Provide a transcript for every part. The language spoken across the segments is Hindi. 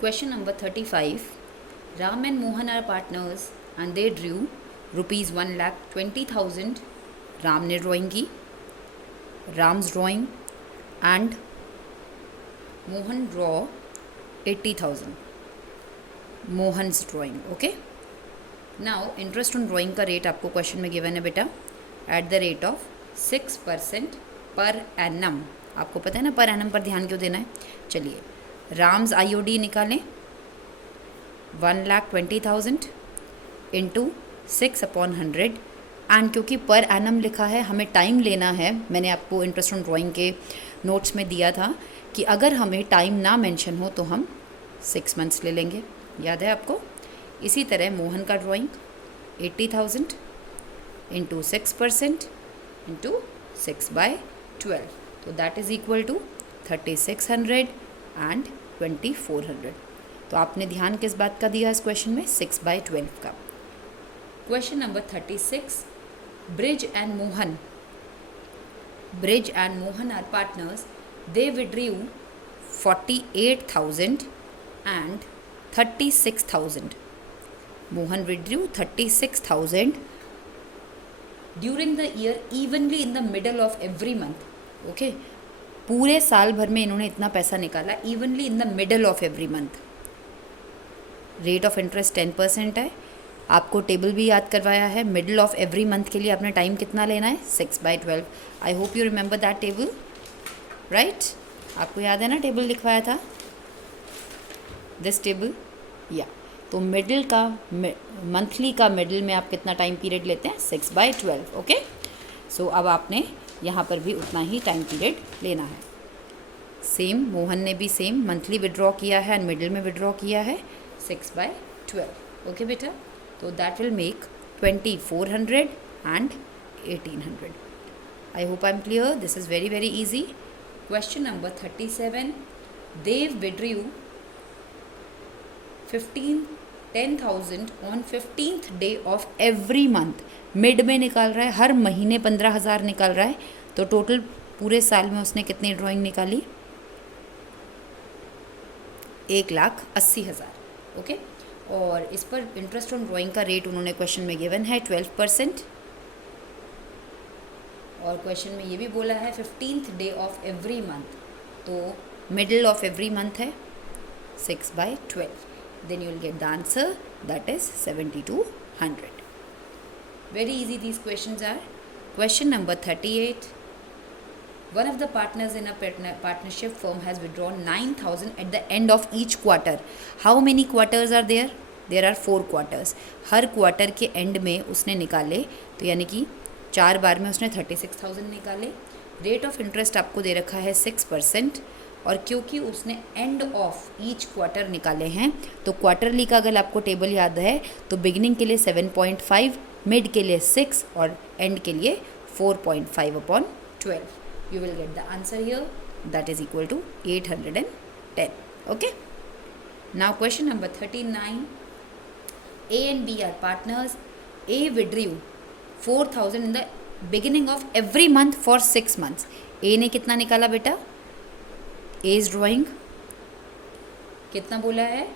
Question number 35. Ram and Mohan are partners and they drew rupees 1,20,000. Ram ने ड्राइंग की, Ram's drawing, and Mohan draw 80,000. Mohan's drawing. Okay. Now interest on drawing का रेट आपको क्वेश्चन में गिवन है बेटा, at the rate of 6% per annum. आपको पता है ना पर एनम पर ध्यान क्यों देना है. चलिए राम्स IOD निकालें. 1,20,000 इंटू 6/100. एंड क्योंकि पर एनम लिखा है हमें टाइम लेना है. मैंने आपको इंटरेस्ट ऑन ड्राइंग के नोट्स में दिया था कि अगर हमें टाइम ना मेंशन हो तो हम 6 मंथ्स ले लेंगे. याद है आपको. इसी तरह मोहन का ड्राइंग 80,000 इंटू 6% इंटू 6/12. तो that is equal to 3,600 and 2,400. तो आपने ध्यान किस बात का दिया इस क्वेश्चन में, 6/12 का. Question number 36. Brij and Mohan are partners. They withdrew 48,000 and 36,000. Mohan withdrew 36,000 during the year evenly in the middle of every month. Okay, पूरे साल भर में इन्होंने इतना पैसा निकाला evenly in the middle of every month. Rate of interest 10% है. आपको टेबल भी याद करवाया है. मिडल ऑफ एवरी मंथ के लिए आपने टाइम कितना लेना है, 6/12. I hope you remember that table, right. आपको याद है ना टेबल लिखवाया था, दिस टेबल. या तो मिडिल का मंथली का मिडिल में आप कितना टाइम पीरियड लेते हैं, 6/12. ओके. सो अब आपने यहाँ पर भी उतना ही टाइम पीरियड लेना है. सेम मोहन ने भी सेम मंथली विड्रॉ किया है एंड मिडिल में विड्रॉ किया है 6/12. ओके बेटा. तो that will make 2,400 and 1,800. I hope I am clear. This is very very easy. Question number 37. Dev withdrew 10,000 on 15th day of every month. Mid में निकाल रहा है, हर महीने 15,000 निकाल रहा है. तो टोटल पूरे साल में उसने कितनी ड्राइंग निकाली, 1,80,000. ओके. और इस पर इंटरेस्ट ऑन ड्राइंग का रेट उन्होंने क्वेश्चन में गिवन है 12%. और क्वेश्चन में ये भी बोला है 15th day of every month. तो मिडल ऑफ एवरी मंथ है 6/12. then you will get the answer, that is 7,200. Very easy these questions are. Question number 38. One of the partners in a partnership firm has withdrawn 9,000 at the end of each quarter. How many quarters are there? There are 4 quarters. Her quarter के एंड में उसने निकाले, तो यानी कि 4 बार में उसने 36,000 निकाले. रेट ऑफ इंटरेस्ट आपको दे रखा है 6%. और क्योंकि उसने एंड ऑफ ईच क्वार्टर निकाले हैं तो क्वार्टरली का अगर आपको टेबल याद है तो बिगिनिंग के लिए 7.5, मिड के लिए 6 और एंड के लिए 4.5/12. You will get the answer here, that is equal to 810. Okay. Now question number 39. A and B are partners. A withdrew 4,000 in the beginning of every month for 6 months. A ने कितना निकाला बेटा, एज ड्राइंग कितना बोला है,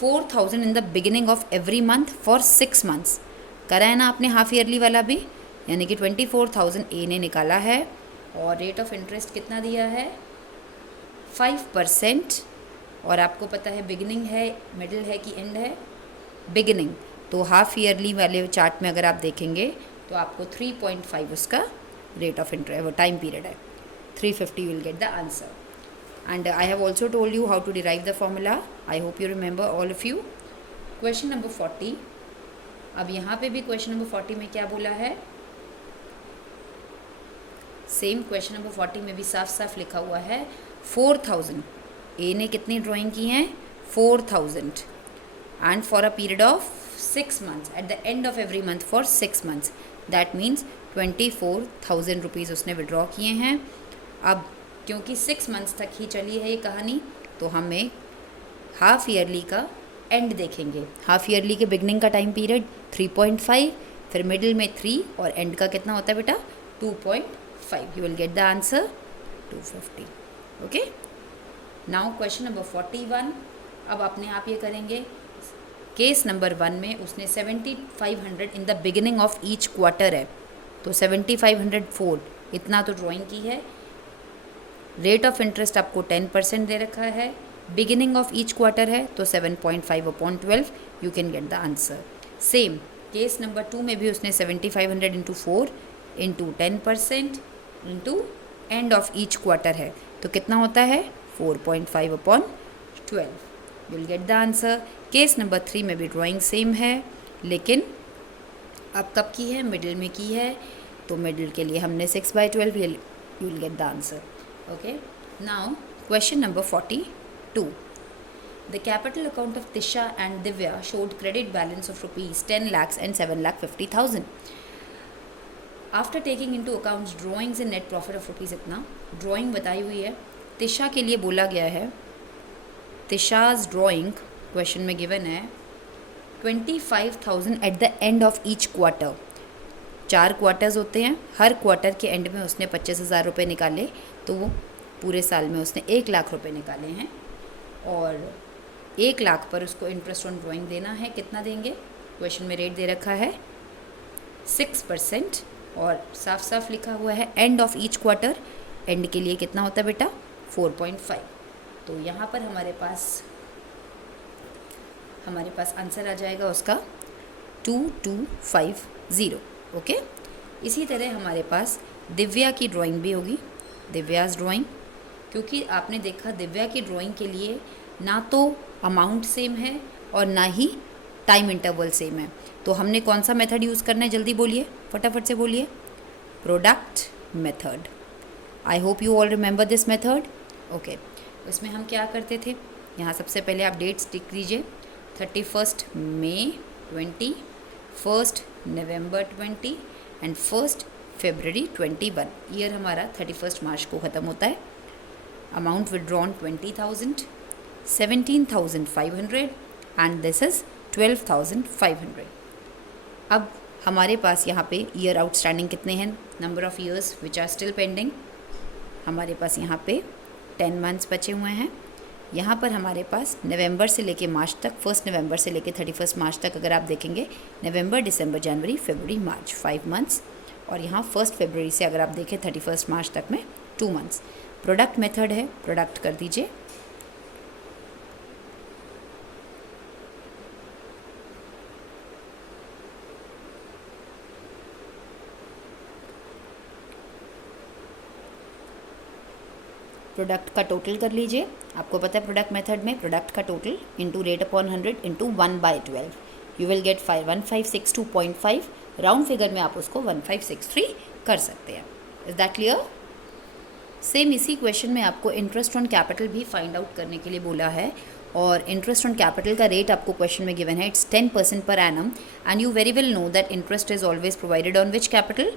4,000 in the beginning of every month for 6 months. करा है ना आपने हाफ ईयरली वाला भी, यानी कि 24,000 ए ने निकाला है. और रेट ऑफ इंटरेस्ट कितना दिया है, 5%. और आपको पता है बिगिनिंग है, मिडिल है कि एंड है, बिगिनिंग. तो हाफ ईयरली वाले चार्ट में अगर आप देखेंगे तो आपको 3.5 उसका रेट ऑफ इंटरेस्ट वो टाइम पीरियड है. 350 will get the answer. And I have also told you how to derive the formula. I hope you remember, all of you. Question number 40. अब यहाँ पे भी क्वेश्चन नंबर 40 में क्या बोला है, सेम क्वेश्चन नंबर 40 में भी साफ साफ लिखा हुआ है 4,000. ए ने कितनी ड्राइंग की हैं, 4,000 and for a period of 6 months. At the end of every month for 6 months. That means 24,000 rupees उसने विड्रॉ किए हैं. अब क्योंकि 6 months तक ही चली है ये कहानी, तो हमें हाफ ईयरली का एंड देखेंगे. हाफ ईयरली के बिगनिंग का टाइम पीरियड 3.5, फिर मिडिल में 3 और एंड का कितना होता है बेटा, 2.5. You will get the answer 250. Okay. Now question number 41. अब अपने आप ये करेंगे। केस नंबर 1 में उसने 7500 इन the beginning of each quarter है, तो 7504 इतना तो ड्राइंग की है। रेट ऑफ इंटरेस्ट आपको 10% दे रखा है, बिगिनिंग ऑफ ईच क्वार्टर है तो 7.5 upon 12, you can get the answer. Same case number 2 में भी उसने 7500 into 4 into 10% into end of each quarter है, तो कितना होता है 4.5 upon 12, you will get the answer. Case number 3 में भी ड्राइंग सेम है, लेकिन अब कब की है, मिडिल में की है, तो मिडिल के लिए हमने 6/12, you will get the answer. Okay, now question number 42. The capital account of Tisha and Divya showed credit balance of rupees 10 lakhs and 7,50,000. After taking into account drawings and net profit of rupees इतना, drawing बताई हुई है, तिशा के लिए बोला गया है, तिशा's drawing question में given है 25,000 at the end of each quarter। 4 quarters होते हैं, हर क्वार्टर के एंड में उसने 25,000 रुपये निकाले, तो वो पूरे साल में उसने 1 लाख रुपए निकाले हैं, और 1 लाख पर उसको इंटरेस्ट ऑन ड्राइंग देना है। कितना देंगे, क्वेश्चन में रेट दे रखा है 6%, और साफ साफ लिखा हुआ है end of each quarter, and के लिए कितना होता है बेटा 4.5। तो यहाँ पर हमारे पास आंसर आ जाएगा उसका 2250। ओके, इसी तरह हमारे पास दिव्या की ड्राइंग भी होगी, दिव्याज़ ड्राइंग, क्योंकि आपने देखा दिव्या की ड्राइंग के लिए ना तो अमाउंट सेम है और ना ही टाइम इंटरवल सेम है, तो हमने कौन सा मेथड यूज़ करना है, जल्दी बोलिए, फटाफट से बोलिए, product method. I hope you all remember this method. Okay, इसमें हम क्या करते थे, यहाँ सबसे पहले आप डेट्स लिख लीजिए, 31 मई 20, 1 नवंबर 20 एंड 1 फरवरी 21। ईयर हमारा 31 मार्च को ख़त्म होता है। Amount withdrawn 20,000, 17,500 and this is 12,500। अब हमारे पास यहाँ पे ईयर आउटस्टैंडिंग कितने हैं, number of years which are still pending, हमारे पास यहाँ पे 10 मंथ्स बचे हुए हैं। यहाँ पर हमारे पास नवंबर से लेके मार्च तक, 1 नवंबर से लेके 31 मार्च तक अगर आप देखेंगे, नवंबर, दिसंबर, जनवरी, फरवरी, मार्च, 5 मंथ्स, और यहाँ 1 फरवरी से अगर आप देखें 31 मार्च तक में 2 मंथ्स। प्रोडक्ट मेथड है, प्रोडक्ट कर दीजिए, प्रोडक्ट का टोटल कर लीजिए। आपको पता है प्रोडक्ट मेथड में प्रोडक्ट का total into rate upon 100 into 1/12, you will gate 1562.5। Round figure में आप उसको 1563 कर सकते हैं। Is that clear? सेम इसी क्वेश्चन में आपको इंटरेस्ट ऑन कैपिटल भी फाइंड आउट करने के लिए बोला है, और इंटरेस्ट ऑन कैपिटल का रेट आपको क्वेश्चन में गिवन है, it's 10% per annum, and you very well know that interest is always provided on which capital,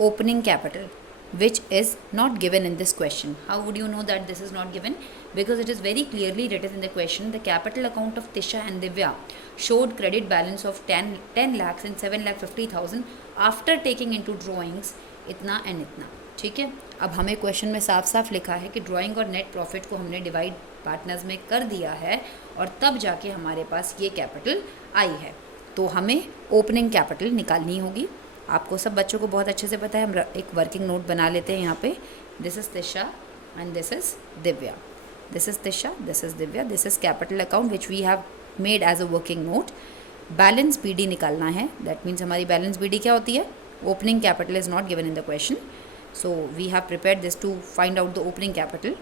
opening capital, which is not given in this question. How would you know that this is not given? Because it is very clearly written in the question, the capital account of Tisha and Divya showed credit balance of 10 lakhs and 7,50,000 after taking into drawings इतना and इतना। ठीक है, अब हमें क्वेश्चन में साफ साफ लिखा है कि ड्राइंग और नेट प्रॉफिट को हमने डिवाइड पार्टनर्स में कर दिया है, और तब जाके हमारे पास ये कैपिटल आई है, तो हमें ओपनिंग कैपिटल निकालनी होगी। आपको सब बच्चों को बहुत अच्छे से पता है, हम एक वर्किंग नोट बना लेते हैं यहाँ पे, this is Tisha and this is Divya, this is Tisha, this is Divya, this is capital account which we have made as a working note. Balance BD निकालना है, दैट मीन्स हमारी बैलेंस बीडी क्या होती है, opening capital is not given in the question, so we have prepared this to find out the opening capital.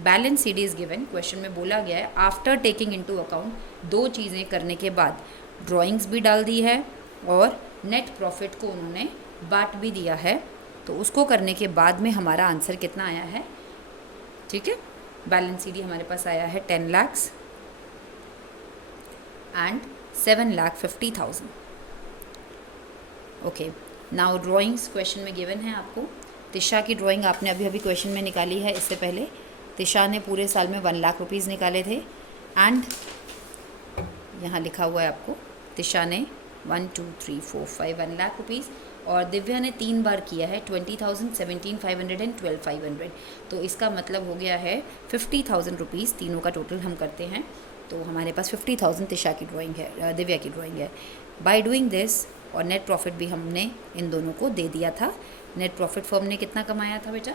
Balance C D is given, question में बोला गया है after taking into account, 2 चीज़ें करने के बाद ड्राइंग्स भी डाल दी है और नेट प्रॉफिट को उन्होंने बांट भी दिया है, तो उसको करने के बाद में हमारा आंसर कितना आया है। ठीक है, बैलेंस सीडी हमारे पास आया है 10 lakhs and 7,50,000। Okay, now drawings question में गिवन है आपको। तिशा की ड्राइंग आपने अभी अभी क्वेश्चन में निकाली है, इससे पहले तिशा ने पूरे साल में 1 लाख रुपीज़ निकाले थे, एंड यहाँ लिखा हुआ है आपको तिशा ने 1 2 3 4 5 1 लाख रुपीज़ और दिव्या ने 3 बार किया है 20,000, 17,500 एंड 12,500। तो इसका मतलब हो गया है 50,000 रुपीज़, तीनों का टोटल हम करते हैं तो हमारे पास 50,000 तिशा की ड्राइंग है, दिव्या की ड्राइंग है। बाय डूइंग दिस, और नेट प्रॉफिट भी हमने इन दोनों को दे दिया था। नेट प्रॉफिट फर्म ने कितना कमाया था बेटा?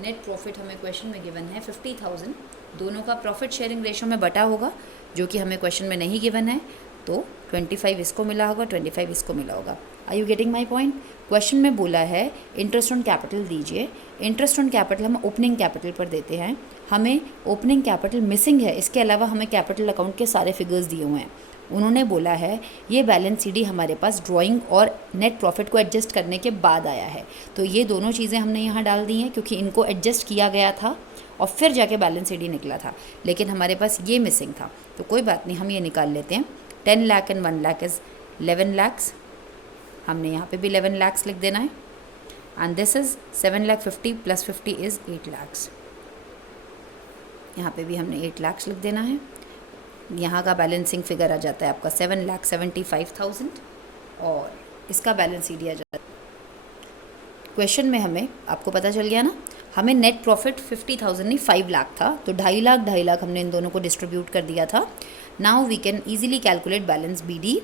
नेट प्रॉफिट हमें क्वेश्चन में गिवन है 50,000, दोनों का प्रॉफिट शेयरिंग रेशियो में बटा होगा, जो कि हमें क्वेश्चन में नहीं गिवन है। तो 25 इसको मिला होगा, 25 इसको मिला होगा। Are you getting my point? Question में बोला है इंटरेस्ट ऑन कैपिटल दीजिए। इंटरेस्ट ऑन कैपिटल हम ओपनिंग कैपिटल पर देते हैं, हमें ओपनिंग कैपिटल मिसिंग है, इसके अलावा हमें कैपिटल अकाउंट के सारे फिगर्स दिए हुए हैं। उन्होंने बोला है ये बैलेंस सीडी हमारे पास ड्राइंग और नेट प्रॉफिट को एडजस्ट करने के बाद आया है, तो ये दोनों चीज़ें हमने यहाँ डाल दी हैं क्योंकि इनको एडजस्ट किया गया था और फिर जाके बैलेंस सीडी निकला था, लेकिन हमारे पास ये मिसिंग था। तो कोई बात नहीं, हम ये निकाल लेते हैं। 10 lakh and 1 lakh is 11 lakhs, हमने यहाँ पे भी 11 lakhs लिख देना है। And this is 7,50,000 plus 50 is 8 lakhs, यहाँ पे भी हमने 8 lakhs लिख देना है। यहाँ का बैलेंसिंग फिगर आ जाता है आपका 7,75,000 और इसका बैलेंस सीडी आ जाता है। क्वेश्चन में हमें, आपको पता चल गया ना, हमें नेट प्रॉफिट 50,000 नहीं 5 लाख था, तो 2.5 लाख हमने इन दोनों को डिस्ट्रीब्यूट कर दिया था। Now we can easily calculate balance BD।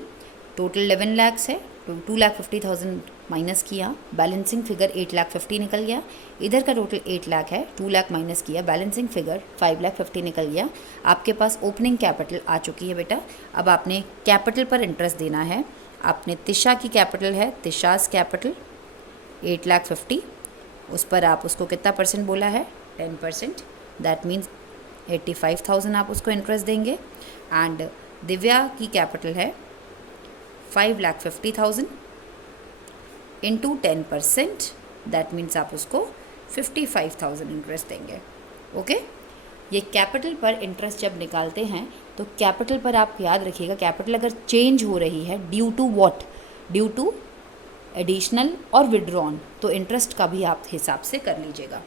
Total 11 lakhs है, तो 2,50,000 माइनस किया, बैलेंसिंग फिगर 8,50,000 निकल गया। इधर का टोटल 8 लाख है, 2 लाख माइनस किया, बैलेंसिंग फिगर 5,50,000 निकल गया। आपके पास ओपनिंग कैपिटल आ चुकी है बेटा। अब आपने कैपिटल पर इंटरेस्ट देना है। आपने तिशा की कैपिटल है, तिशास कैपिटल 8,50,000, उस पर आप उसको कितना परसेंट बोला है? 10%, दैट मीन्स 85,000 आप उसको इंटरेस्ट देंगे। एंड दिव्या की कैपिटल है 5,50,000 इंटू 10%, दैट मीन्स आप उसको 55,000 इंटरेस्ट देंगे। ओके, ये कैपिटल पर इंटरेस्ट जब निकालते हैं तो कैपिटल पर आप याद रखिएगा, कैपिटल अगर चेंज हो रही है due to what? Due to additional और विड्रॉन, तो इंटरेस्ट का भी आप हिसाब से कर लीजिएगा।